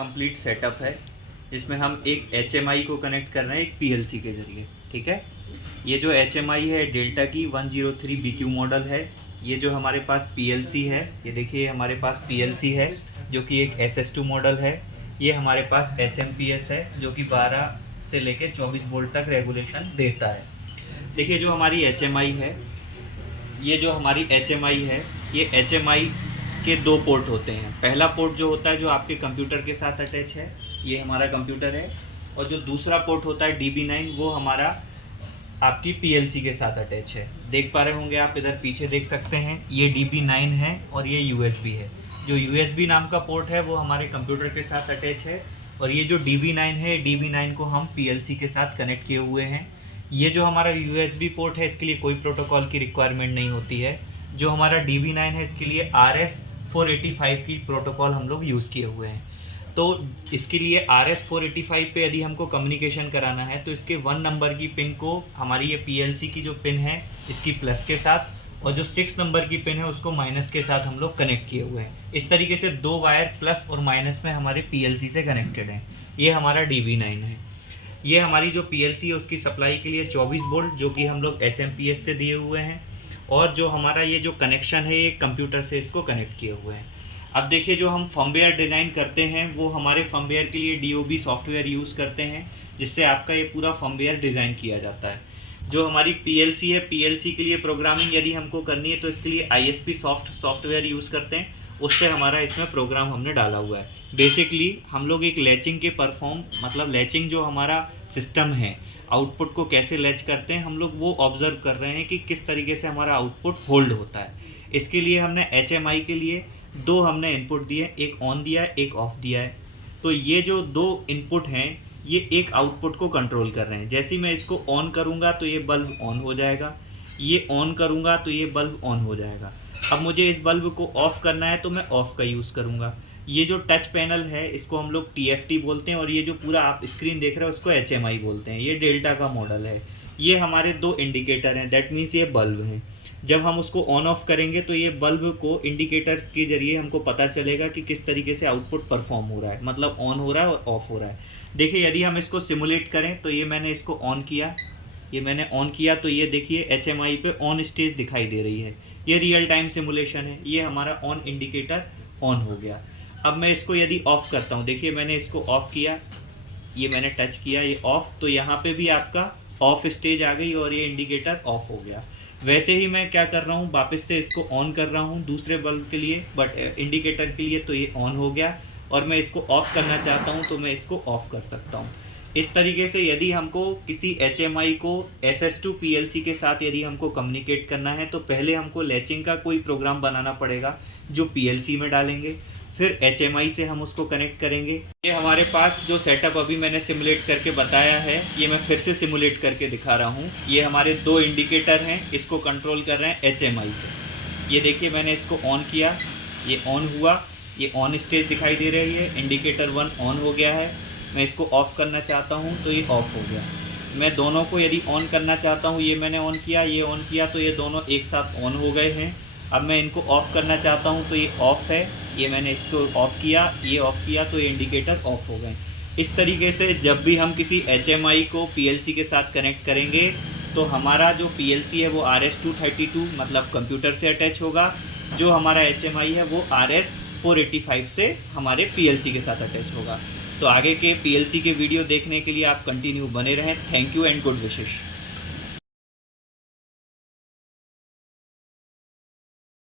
Complete setup है जिसमें हम एक HMI को कनेक्ट कर रहे हैं एक PLC के ज़रिए। ठीक है, ये जो HMI है डेल्टा की 103 BQ मॉडल है। ये जो हमारे पास PLC है, ये देखिए हमारे पास PLC है जो कि एक SS2 मॉडल है। ये हमारे पास SMPS है जो कि 12 से लेके 24 वोल्ट तक रेगुलेशन देता है। देखिए जो हमारी HMI है, ये जो हमारी HMI है, ये HMI के दो पोर्ट होते हैं। पहला पोर्ट जो होता है जो आपके कंप्यूटर के साथ अटैच है, ये हमारा कंप्यूटर है, और जो दूसरा पोर्ट होता है DB9 वो हमारा आपकी PLC के साथ अटैच है। देख पा रहे होंगे आप, इधर पीछे देख सकते हैं, ये DB9 है और ये USB है। जो USB नाम का पोर्ट है वो हमारे कंप्यूटर के साथ अटैच है, और ये जो DB9 है, DB9 को हम PLC के साथ कनेक्ट किए हुए हैं। ये जो हमारा USB पोर्ट है इसके लिए कोई प्रोटोकॉल की रिक्वायरमेंट नहीं होती है। जो हमारा DB9 है इसके लिए RS485 की प्रोटोकॉल हम लोग यूज़ किए हुए हैं। तो इसके लिए RS485 पे यदि हमको कम्युनिकेशन कराना है तो इसके 1 नंबर की पिन को हमारी ये PLC की जो पिन है इसकी प्लस के साथ, और जो 6 नंबर की पिन है उसको माइनस के साथ हम लोग कनेक्ट किए हुए हैं। इस तरीके से 2 वायर प्लस और माइनस में हमारे PLC से कनेक्टेड हैं। ये हमारा DB9 है। ये हमारी जो PLC है उसकी सप्लाई के लिए 24 वोल्ट जो कि हम लोग SMPS से दिए हुए हैं, और जो हमारा ये जो कनेक्शन है ये कंप्यूटर से इसको कनेक्ट किए हुए हैं। अब देखिए जो हम फर्मवेयर डिज़ाइन करते हैं वो हमारे फर्मवेयर के लिए DOB सॉफ्टवेयर यूज़ करते हैं, जिससे आपका ये पूरा फर्मवेयर डिज़ाइन किया जाता है। जो हमारी PLC है, PLC के लिए प्रोग्रामिंग यदि हमको करनी है तो इसके लिए ISP सॉफ्टवेयर यूज़ करते हैं। उससे हमारा इसमें प्रोग्राम हमने डाला हुआ है। बेसिकली हम लोग एक लैचिंग के मतलब लैचिंग जो हमारा सिस्टम है, आउटपुट को कैसे लैच करते हैं हम लोग वो ऑब्ज़र्व कर रहे हैं कि किस तरीके से हमारा आउटपुट होल्ड होता है। इसके लिए हमने HMI के लिए 2 हमने इनपुट दिए, एक ऑन दिया है, एक ऑफ दिया है। तो ये जो 2 इनपुट हैं ये एक आउटपुट को कंट्रोल कर रहे हैं। जैसे ही मैं इसको ऑन करूँगा तो ये बल्ब ऑन हो जाएगा, ये ऑन करूँगा तो ये बल्ब ऑन हो जाएगा। अब मुझे इस बल्ब को ऑफ़ करना है तो मैं ऑफ़ का यूज़ करूँगा। ये जो टच पैनल है इसको हम लोग TFT बोलते हैं, और ये जो पूरा आप स्क्रीन देख रहे हो उसको HMI बोलते हैं। ये डेल्टा का मॉडल है। ये हमारे 2 इंडिकेटर हैं, दैट मीन्स ये बल्ब हैं। जब हम उसको ऑन ऑफ करेंगे तो ये बल्ब को इंडिकेटर के ज़रिए हमको पता चलेगा कि किस तरीके से आउटपुट परफॉर्म हो रहा है, मतलब ऑन हो रहा है और ऑफ हो रहा है। देखिए यदि हम इसको सिमुलेट करें तो ये मैंने इसको ऑन किया, ये मैंने ऑन किया तो ये देखिए HMI पे ऑन स्टेज दिखाई दे रही है। ये रियल टाइम सिमुलेशन है। ये हमारा ऑन इंडिकेटर ऑन हो गया। अब मैं इसको यदि ऑफ़ करता हूँ, देखिए मैंने इसको ऑफ़ किया, ये मैंने टच किया, ये ऑफ़, तो यहाँ पे भी आपका ऑफ स्टेज आ गई और ये इंडिकेटर ऑफ हो गया। वैसे ही मैं क्या कर रहा हूँ, वापस से इसको ऑन कर रहा हूँ दूसरे बल्ब के लिए, बट इंडिकेटर के लिए, तो ये ऑन हो गया। और मैं इसको ऑफ़ करना चाहता हूँ तो मैं इसको ऑफ़ कर सकता हूँ। इस तरीके से यदि हमको किसी HMI को SS2 PLC के साथ यदि हमको कम्युनिकेट करना है तो पहले हमको लैचिंग का कोई प्रोग्राम बनाना पड़ेगा जो PLC में डालेंगे, फिर HMI से हम उसको कनेक्ट करेंगे। ये हमारे पास जो सेटअप अभी मैंने सिमुलेट करके बताया है ये मैं फिर से सिमुलेट करके दिखा रहा हूँ। ये हमारे 2 इंडिकेटर हैं, इसको कंट्रोल कर रहे हैं HMI से। ये देखिए मैंने इसको ऑन किया, ये ऑन हुआ, ये ऑन स्टेज दिखाई दे रही है, इंडिकेटर 1 ऑन हो गया है। मैं इसको ऑफ़ करना चाहता हूँ तो ये ऑफ़ हो गया। मैं दोनों को यदि ऑन करना चाहता हूँ, ये मैंने ऑन किया, ये ऑन किया, तो ये दोनों एक साथ ऑन हो गए हैं। अब मैं इनको ऑफ़ करना चाहता हूँ तो ये ऑफ़ है, ये मैंने इसको ऑफ़ किया, ये ऑफ़ किया, तो ये इंडिकेटर ऑफ़ हो गए। इस तरीके से जब भी हम किसी HMI को PLC के साथ कनेक्ट करेंगे तो हमारा जो PLC है वो RS232 मतलब कंप्यूटर से अटैच होगा, जो हमारा HMI है वो RS485 से हमारे PLC के साथ अटैच होगा। तो आगे के PLC के वीडियो देखने के लिए आप कंटिन्यू बने रहें। Thank you and good wishes.